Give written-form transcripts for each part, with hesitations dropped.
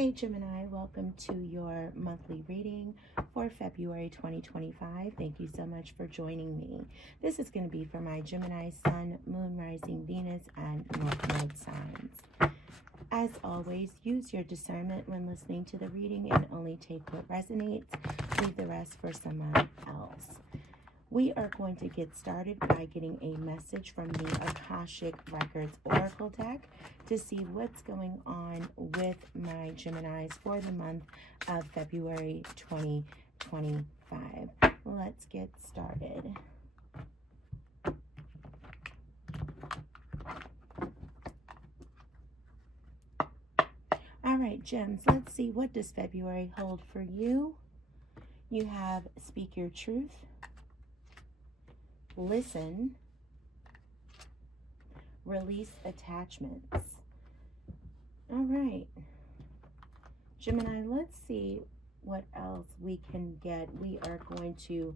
Hey Gemini, welcome to your monthly reading for February 2025. Thank you so much for joining me. This is going to be for my Gemini Sun, Moon, Rising, Venus, and North Node signs. As always, use your discernment when listening to the reading and only take what resonates. Leave the rest for someone else. We are going to get started by getting a message from the Akashic Records Oracle deck to see what's going on with my Geminis for the month of February 2025. Let's get started. All right, Gems, let's see, what does February hold for you? You have Speak Your Truth, Listen, Release Attachments. All right, Gemini, let's see what else we can get. We are going to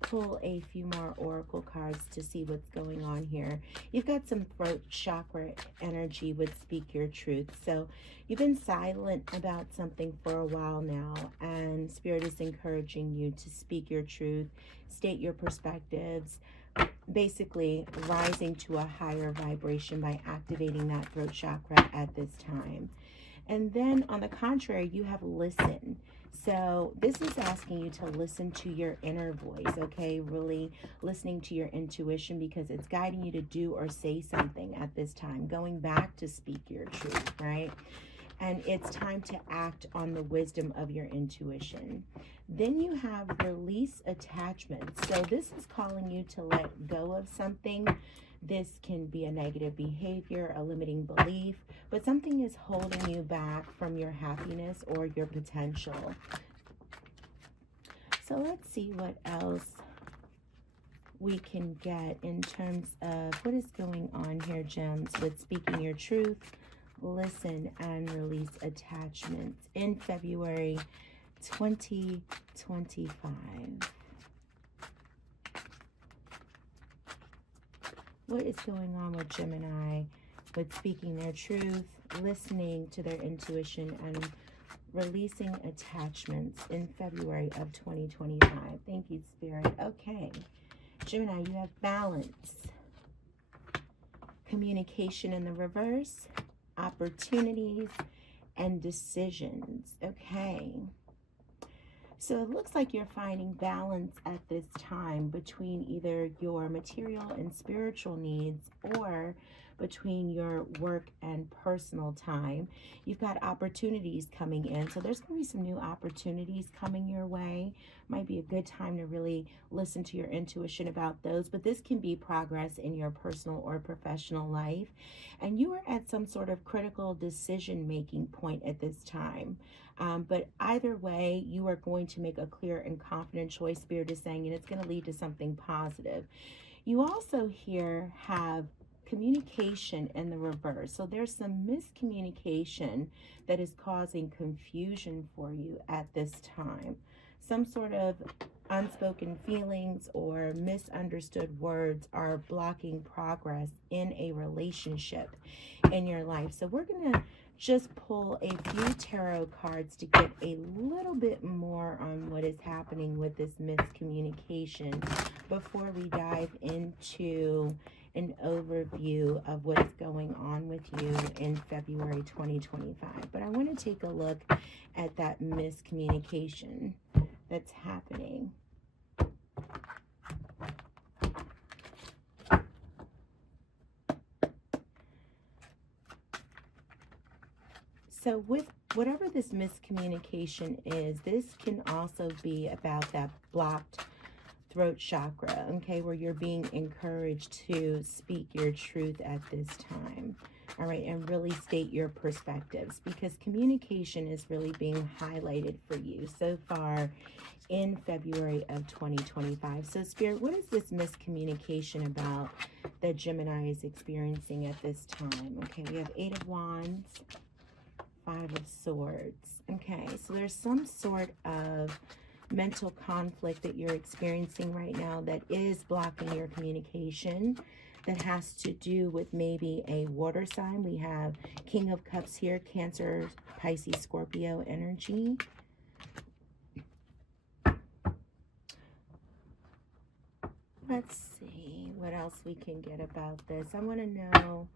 pull a few more oracle cards to see what's going on here. You've got some throat chakra energy with Speak Your Truth. So you've been silent about something for a while now, and Spirit is encouraging you to speak your truth, state your perspectives, basically rising to a higher vibration by activating that throat chakra at this time. And then on the contrary, you have Listen. So this is asking you to listen to your inner voice, okay? Really listening to your intuition, because it's guiding you to do or say something at this time. Going back to speak your truth, right? And it's time to act on the wisdom of your intuition. Then you have Release Attachments. So this is calling you to let go of something. This can be a negative behavior, a limiting belief, but something is holding you back from your happiness or your potential. So let's see what else we can get in terms of what is going on here, Gems, with Speaking Your Truth, Listen, and Release Attachments in February 2025. What is going on with Gemini with speaking their truth, listening to their intuition, and releasing attachments in February of 2025? Thank you, Spirit. Okay. Gemini, you have Balance, Communication in the reverse, Opportunities, and Decisions. Okay. So it looks like you're finding balance at this time between either your material and spiritual needs or between your work and personal time. You've got opportunities coming in. So there's going to be some new opportunities coming your way. Might be a good time to really listen to your intuition about those. But this can be progress in your personal or professional life. And you are at some sort of critical decision-making point at this time. But either way, you are going to make a clear and confident choice, Spirit is saying, and it's going to lead to something positive. You also here have communication in the reverse. So there's some miscommunication that is causing confusion for you at this time. Some sort of unspoken feelings or misunderstood words are blocking progress in a relationship in your life. So we're going to just pull a few tarot cards to get a little bit more on what is happening with this miscommunication before we dive into an overview of what's going on with you in February 2025. But I want to take a look at that miscommunication that's happening. So with whatever this miscommunication is, this can also be about that blocked throat chakra, okay, where you're being encouraged to speak your truth at this time. All right, and really state your perspectives, because communication is really being highlighted for you so far in February of 2025. So Spirit, what is this miscommunication about that Gemini is experiencing at this time? Okay, we have 8 of Wands, 5 of Swords. Okay, so there's some sort of mental conflict that you're experiencing right now that is blocking your communication. that has to do with maybe a water sign. We have King of Cups here, Cancer, Pisces, Scorpio energy. Let's see what else we can get about this. I want to know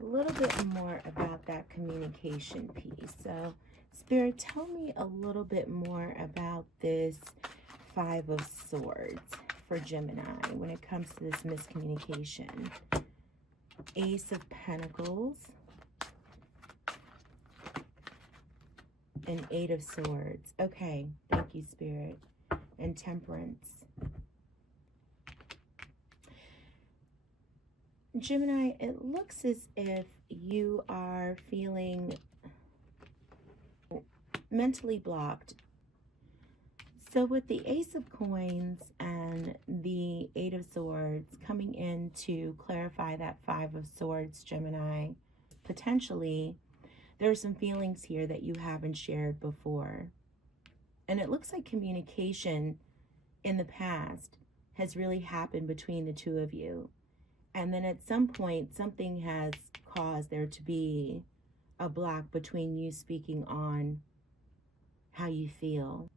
a little bit more about that communication piece. So, Spirit, tell me a little bit more about this Five of Swords for Gemini when it comes to this miscommunication. Ace of Pentacles and Eight of Swords. Okay, thank you, Spirit. And Temperance. Gemini, it looks as if you are feeling mentally blocked. So with the Ace of Coins and the Eight of Swords coming in to clarify that Five of Swords, Gemini, potentially there are some feelings here that you haven't shared before. And it looks like communication in the past has really happened between the two of you. And then at some point, something has caused there to be a block between you speaking on how you feel.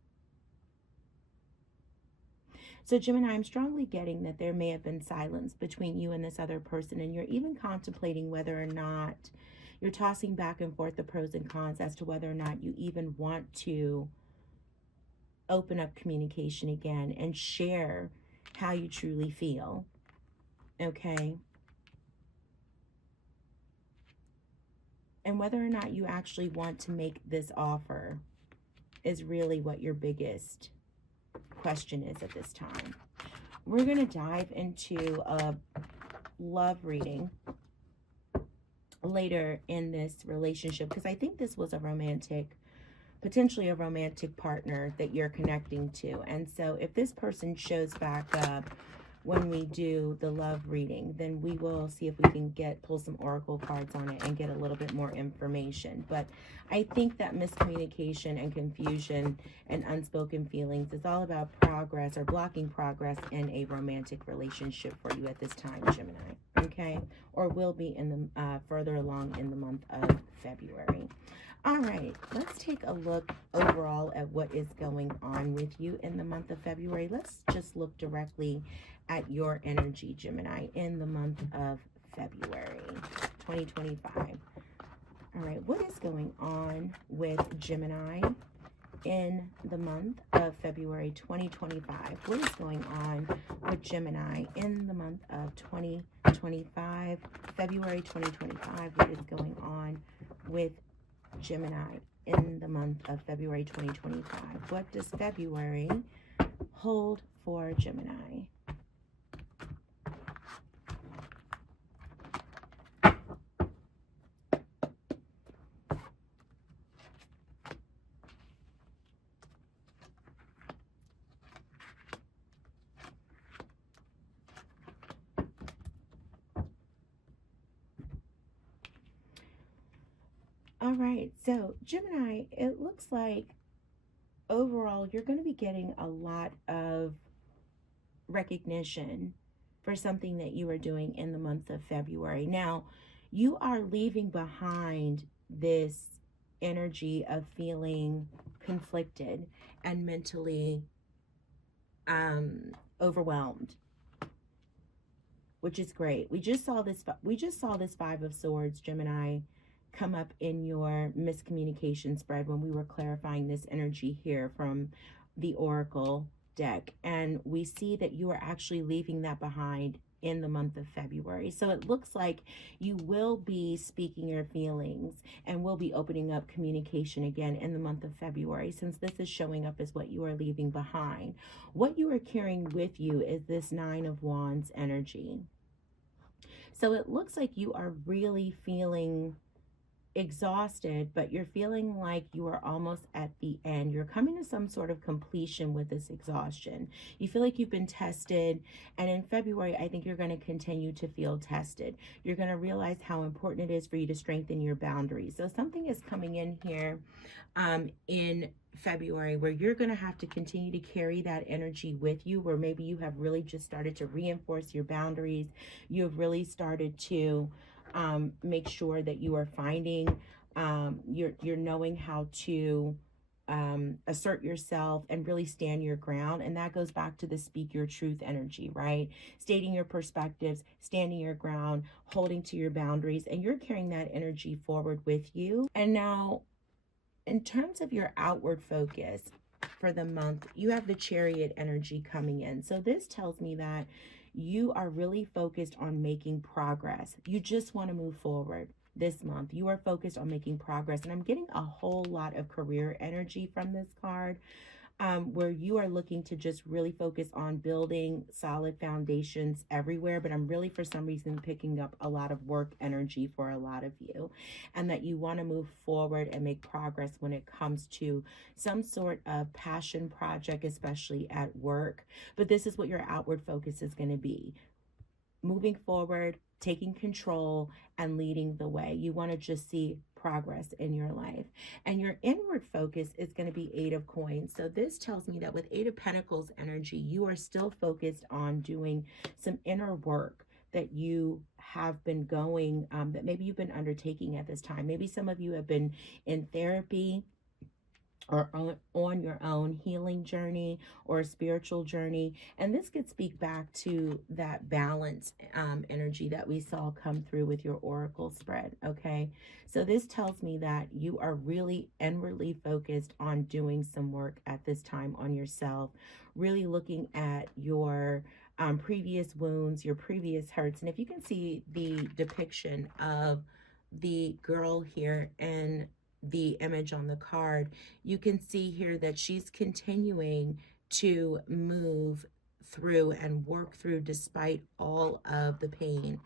So Gemini, I'm strongly getting that there may have been silence between you and this other person, and you're even contemplating whether or not you're tossing back and forth the pros and cons as to whether or not you even want to open up communication again and share how you truly feel. Okay. And whether or not you actually want to make this offer is really what your biggest question is at this time. We're going to dive into a love reading later in this relationship, because I think this was a romantic, potentially a romantic partner that you're connecting to. And so if this person shows back up when we do the love reading, then we will see if we can pull some oracle cards on it and get a little bit more information. But I think that miscommunication and confusion and unspoken feelings is all about progress or blocking progress in a romantic relationship for you at this time, Gemini. Okay, or will be in the further along in the month of February. All right, let's take a look overall at what is going on with you in the month of February. Let's just look directly at your energy, Gemini, in the month of February 2025. All right, what is going on with Gemini in the month of February 2025? What is going on with Gemini in the month of 2025? February 2025, what is going on with Gemini in the month of February 2025? What does February hold for Gemini? All right, so Gemini, it looks like overall you're going to be getting a lot of recognition for something that you are doing in the month of February. Now, you are leaving behind this energy of feeling conflicted and mentally overwhelmed, which is great. We just saw this Five of Swords, Gemini, come up in your miscommunication spread when we were clarifying this energy here from the Oracle deck. And we see that you are actually leaving that behind in the month of February. So it looks like you will be speaking your feelings and will be opening up communication again in the month of February, since this is showing up as what you are leaving behind. What you are carrying with you is this Nine of Wands energy. So it looks like you are really feeling exhausted, but you're feeling like you are almost at the end. You're coming to some sort of completion with this exhaustion. You feel like you've been tested, and in February, I think you're going to continue to feel tested. You're going to realize how important it is for you to strengthen your boundaries. So something is coming in here in February, where you're going to have to continue to carry that energy with you, where maybe you have really just started to reinforce your boundaries. You have really started to make sure that you are finding, you're knowing how to assert yourself and really stand your ground. And that goes back to the speak your truth energy, right? Stating your perspectives, standing your ground, holding to your boundaries, and you're carrying that energy forward with you. And now, in terms of your outward focus for the month, you have the Chariot energy coming in. So this tells me that you are really focused on making progress. You just want to move forward this month. You are focused on making progress. And I'm getting a whole lot of career energy from this card. Where you are looking to just really focus on building solid foundations everywhere. But I'm really, for some reason, picking up a lot of work energy for a lot of you, and that you want to move forward and make progress when it comes to some sort of passion project, especially at work. But this is what your outward focus is going to be: moving forward, taking control, and leading the way. You want to just see progress in your life. And your inward focus is going to be Eight of Coins. So this tells me that with Eight of Pentacles energy, you are still focused on doing some inner work that you have been going, that maybe you've been undertaking at this time. Maybe some of you have been in therapy, or on your own healing journey or a spiritual journey. And this could speak back to that balance energy that we saw come through with your oracle spread. Okay, so this tells me that you are really inwardly focused on doing some work at this time on yourself, really looking at your previous wounds, your previous hurts. And if you can see the depiction of the girl here and the image on the card, you can see here that she's continuing to move through and work through despite all of the pain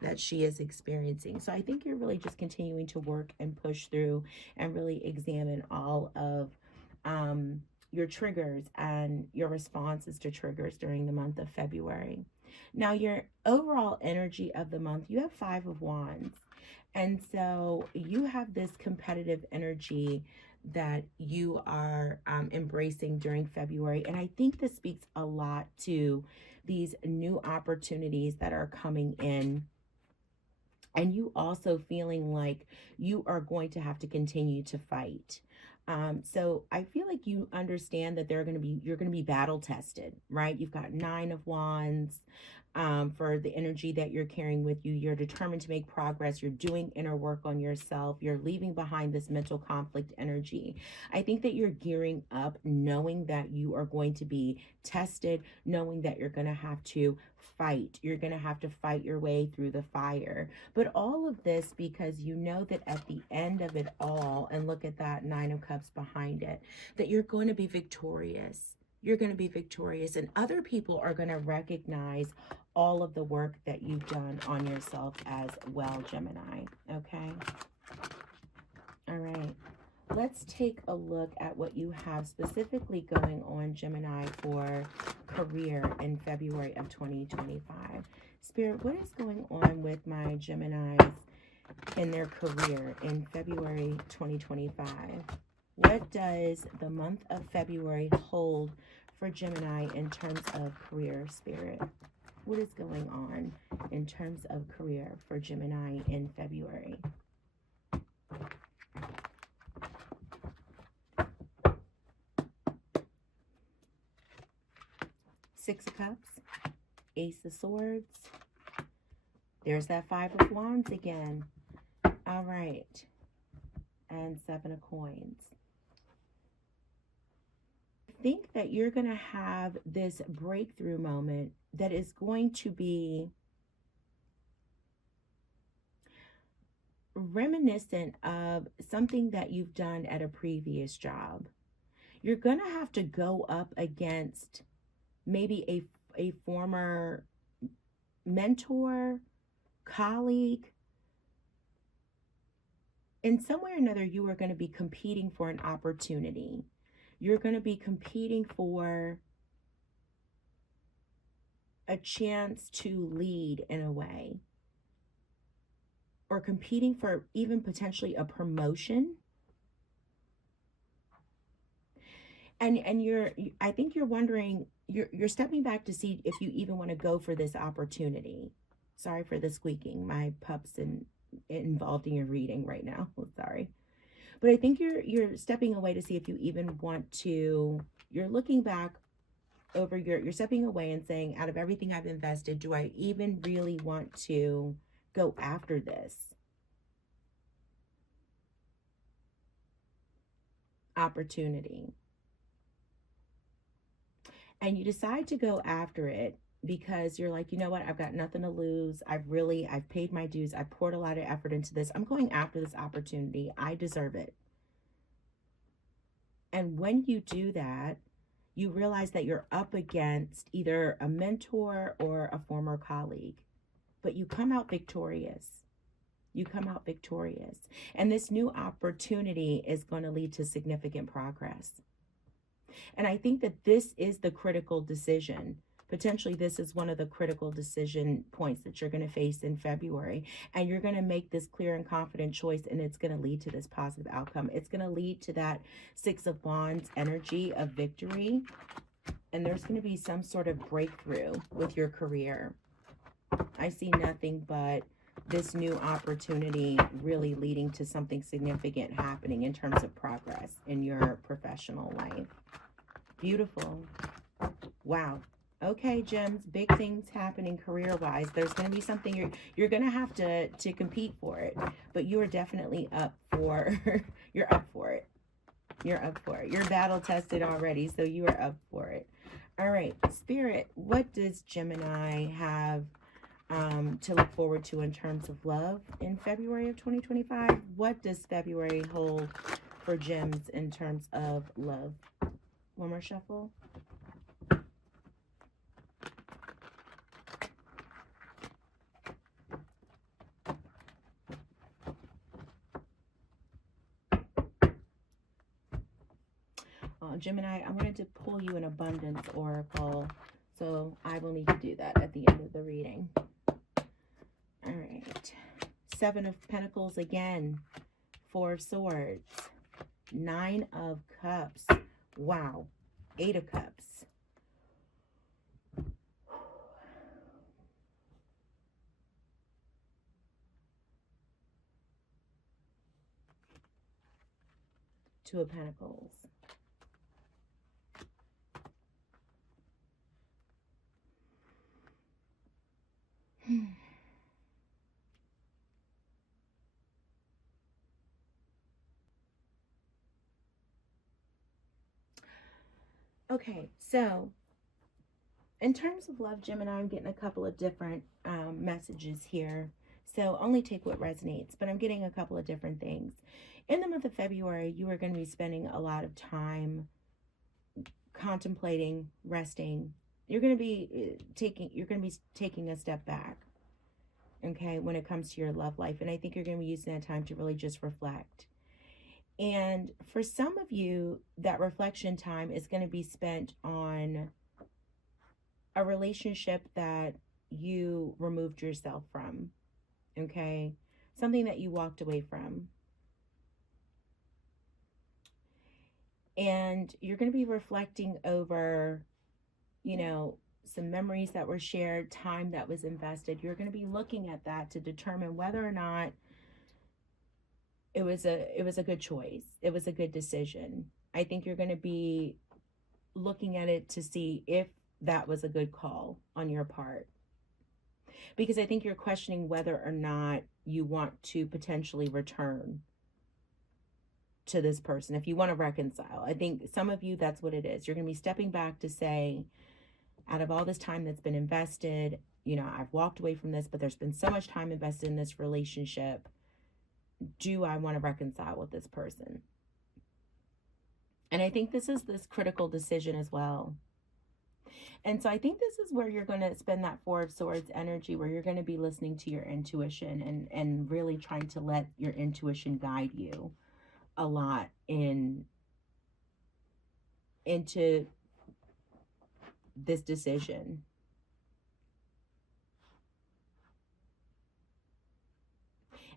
that she is experiencing. So I think you're really just continuing to work and push through and really examine all of your triggers and your responses to triggers during the month of February. Now, your overall energy of the month, you have Five of Wands. And so you have this competitive energy that you are embracing during February. And I think this speaks a lot to these new opportunities that are coming in. And you also feeling like you are going to have to continue to fight. So I feel like you understand that you're going to be battle tested, right? You've got Nine of Wands. For the energy that you're carrying with you. You're determined to make progress. You're doing inner work on yourself. You're leaving behind this mental conflict energy. I think that you're gearing up, knowing that you are going to be tested, knowing that you're going to have to fight. You're going to have to fight your way through the fire. But all of this because you know that at the end of it all, and look at that Nine of Cups behind it, that you're going to be victorious. You're going to be victorious, and other people are going to recognize all of the work that you've done on yourself as well, Gemini. Okay. All right. Let's take a look at what you have specifically going on, Gemini, for career in February of 2025. Spirit, what is going on with my Geminis in their career in February 2025? What does the month of February hold for Gemini in terms of career, Spirit? What is going on in terms of career for Gemini in February? Six of Cups, Ace of Swords. There's that Five of Wands again. All right. And Seven of Coins. I think that you're going to have this breakthrough moment that is going to be reminiscent of something that you've done at a previous job. You're going to have to go up against maybe a former mentor, colleague. In some way or another, you are going to be competing for an opportunity. You're going to be competing for a chance to lead in a way, or competing for even potentially a promotion. And I think you're wondering, you're stepping back to see if you even want to go for this opportunity. Sorry for the squeaking. My pup's involved in your reading right now. Sorry. But I think you're stepping away to see if you even want to. You're looking back over you're stepping away and saying, out of everything I've invested, do I even really want to go after this opportunity? And you decide to go after it because you're like, you know what, I've got nothing to lose. I've paid my dues. I've poured a lot of effort into this. I'm going after this opportunity. I deserve it. And when you do that, you realize that you're up against either a mentor or a former colleague, but you come out victorious. You come out victorious. And this new opportunity is going to lead to significant progress. And I think that this is the critical decision. Potentially, this is one of the critical decision points that you're going to face in February. And you're going to make this clear and confident choice, and it's going to lead to this positive outcome. It's going to lead to that Six of Wands energy of victory. And there's going to be some sort of breakthrough with your career. I see nothing but this new opportunity really leading to something significant happening in terms of progress in your professional life. Beautiful. Wow. Okay, gems, big things happening career-wise. There's going to be something you're going to have to compete for it, but you are definitely up for you're up for it. You're up for it. You're battle tested already, so you are up for it. All right, Spirit, what does Gemini have to look forward to in terms of love in February of 2025? What does February hold for gems in terms of love? One more shuffle. Gemini, I wanted to pull you an abundance oracle, so I will need to do that at the end of the reading. All right. Seven of Pentacles again. Four of Swords. Nine of Cups. Wow. Eight of Cups. Two of Pentacles. Okay, so in terms of love, Gemini, I'm getting a couple of different messages here. So only take what resonates, but I'm getting a couple of different things. In the month of February, you are going to be spending a lot of time contemplating, resting. You're going to be taking a step back, okay, when it comes to your love life. And I think you're going to be using that time to really just reflect. And for some of you, that reflection time is going to be spent on a relationship that you removed yourself from, okay? Something that you walked away from. And you're going to be reflecting over, you know, some memories that were shared, time that was invested. You're going to be looking at that to determine whether or not it was a good choice. It was a good decision. I think you're going to be looking at it to see if that was a good call on your part. Because I think you're questioning whether or not you want to potentially return to this person, if you want to reconcile. I think some of you, that's what it is. You're going to be stepping back to say, out of all this time that's been invested, you know, I've walked away from this, but there's been so much time invested in this relationship. Do I want to reconcile with this person? And I think this is this critical decision as well. And so I think this is where you're going to spend that Four of Swords energy, where you're going to be listening to your intuition and really trying to let your intuition guide you a lot into this decision.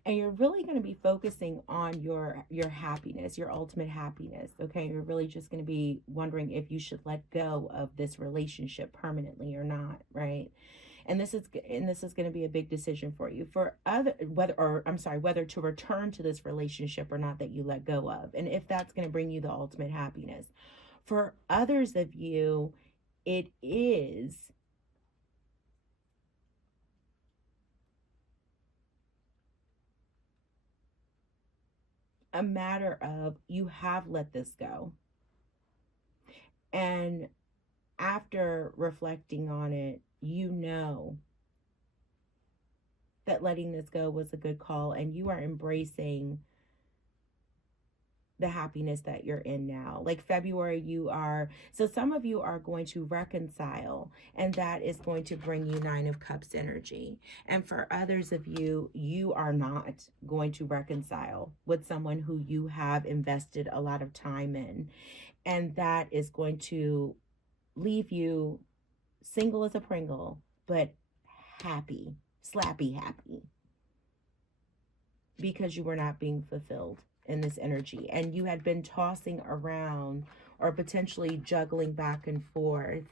And you're really going to be focusing on your happiness, your ultimate happiness. Okay, you're really just going to be wondering if you should let go of this relationship permanently or not, right? And this is going to be a big decision for you, for whether to return to this relationship or not that you let go of, and if that's going to bring you the ultimate happiness. For others of you, it is a matter of you have let this go, and after reflecting on it, you know that letting this go was a good call, and you are embracing the happiness that you're in now. Like February, so some of you are going to reconcile, and that is going to bring you 9 of Cups energy. And for others of you, you are not going to reconcile with someone who you have invested a lot of time in. And that is going to leave you single as a Pringle, but happy, slappy happy, because you were not being fulfilled in this energy, and you had been tossing around or potentially juggling back and forth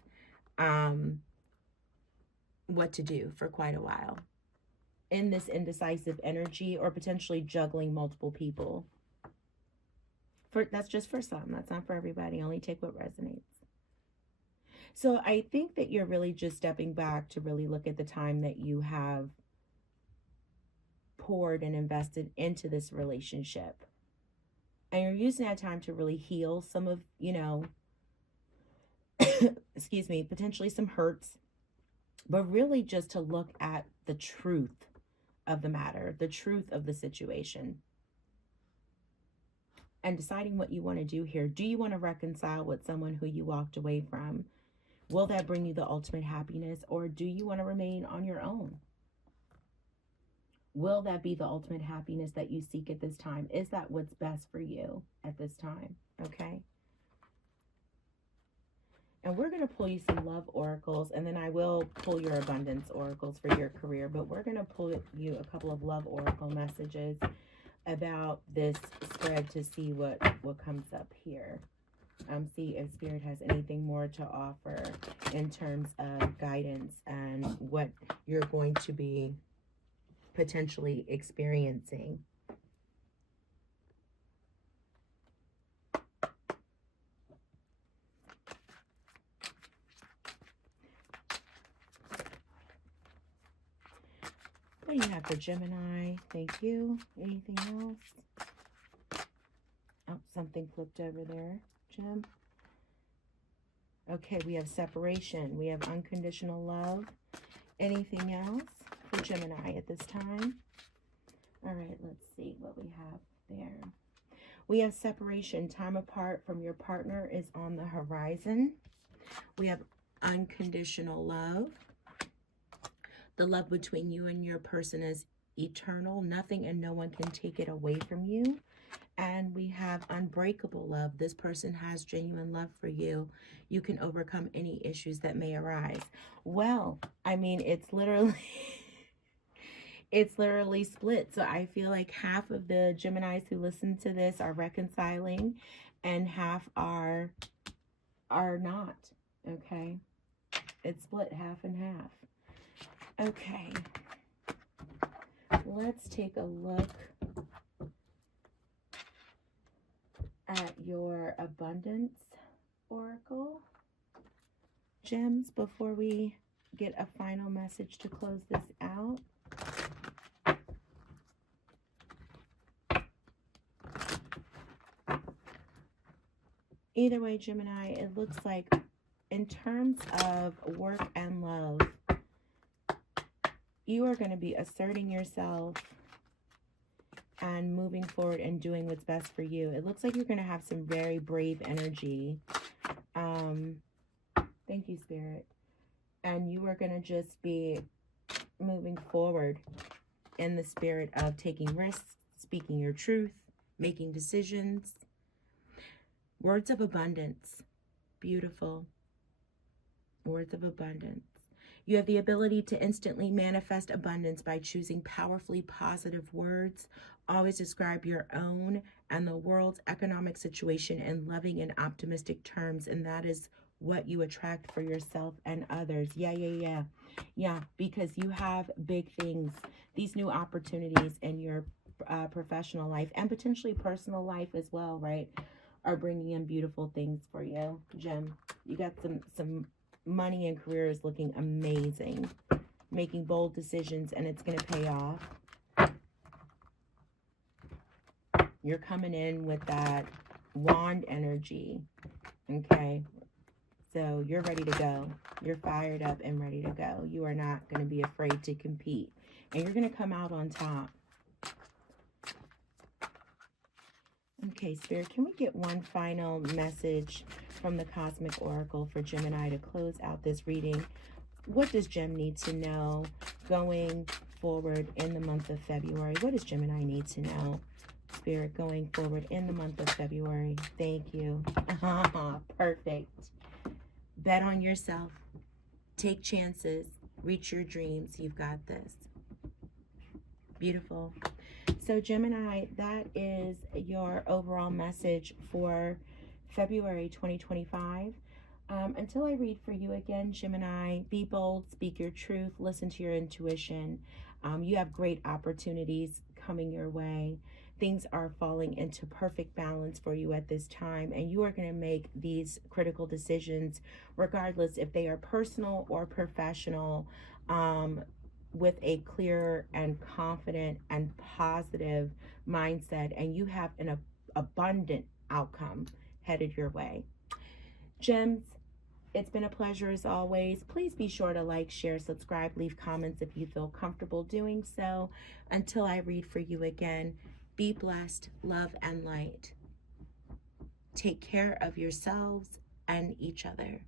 what to do for quite a while in this indecisive energy, or potentially juggling multiple people. That's just for some, that's not for everybody. Only take what resonates. So I think that you're really just stepping back to really look at the time that you have poured and invested into this relationship. And you're using that time to really heal some of, excuse me, potentially some hurts, but really just to look at the truth of the matter, the truth of the situation, and deciding what you want to do here. Do you want to reconcile with someone who you walked away from? Will that bring you the ultimate happiness, or do you want to remain on your own? Will that be the ultimate happiness that you seek at this time? Is that what's best for you at this time? Okay. And we're going to pull you some love oracles, and then I will pull your abundance oracles for your career. But we're going to pull you a couple of love oracle messages about this spread to see what comes up here. See if Spirit has anything more to offer in terms of guidance and what you're going to be potentially experiencing. What do you have for Gemini? Thank you. Anything else? Oh, something flipped over there, Gem. Okay, we have separation. We have unconditional love. Anything else for Gemini at this time? All right, let's see what we have there. We have separation. Time apart from your partner is on the horizon. We have unconditional love. The love between you and your person is eternal. Nothing and no one can take it away from you. And we have unbreakable love. This person has genuine love for you. You can overcome any issues that may arise. Well, I mean, it's literally split. So I feel like half of the Geminis who listen to this are reconciling, and half are not. Okay, it's split half and half. Okay, let's take a look at your abundance oracle, Gems, before we get a final message to close this out. Either way, Gemini, it looks like in terms of work and love, you are going to be asserting yourself and moving forward and doing what's best for you. It looks like you're going to have some very brave energy. Thank you, Spirit. And you are going to just be moving forward in the spirit of taking risks, speaking your truth, making decisions. Words of abundance. Beautiful. Words of abundance. You have the ability to instantly manifest abundance by choosing powerfully positive words. Always describe your own and the world's economic situation in loving and optimistic terms, and that is what you attract for yourself and others. Yeah, because you have big things, these new opportunities in your professional life and potentially personal life as well, right, are bringing in beautiful things for you, Jim. You got some money and career is looking amazing. Making bold decisions, and it's going to pay off. You're coming in with that wand energy, okay? So you're ready to go. You're fired up and ready to go. You are not going to be afraid to compete, and you're going to come out on top. Okay, Spirit, can we get one final message from the Cosmic Oracle for Gemini to close out this reading? What does Gem need to know going forward in the month of February? What does Gemini need to know, Spirit, going forward in the month of February? Thank you. Perfect. Bet on yourself. Take chances. Reach your dreams. You've got this. Beautiful. So Gemini, that is your overall message for February 2025. Until I read for you again, Gemini, be bold, speak your truth, listen to your intuition. You have great opportunities coming your way. Things are falling into perfect balance for you at this time, and you are going to make these critical decisions regardless if they are personal or professional, with a clear and confident and positive mindset, and you have an abundant outcome headed your way. Gems, it's been a pleasure as always. Please be sure to like, share, subscribe, leave comments if you feel comfortable doing so. Until I read for you again, be blessed, love, and light. Take care of yourselves and each other.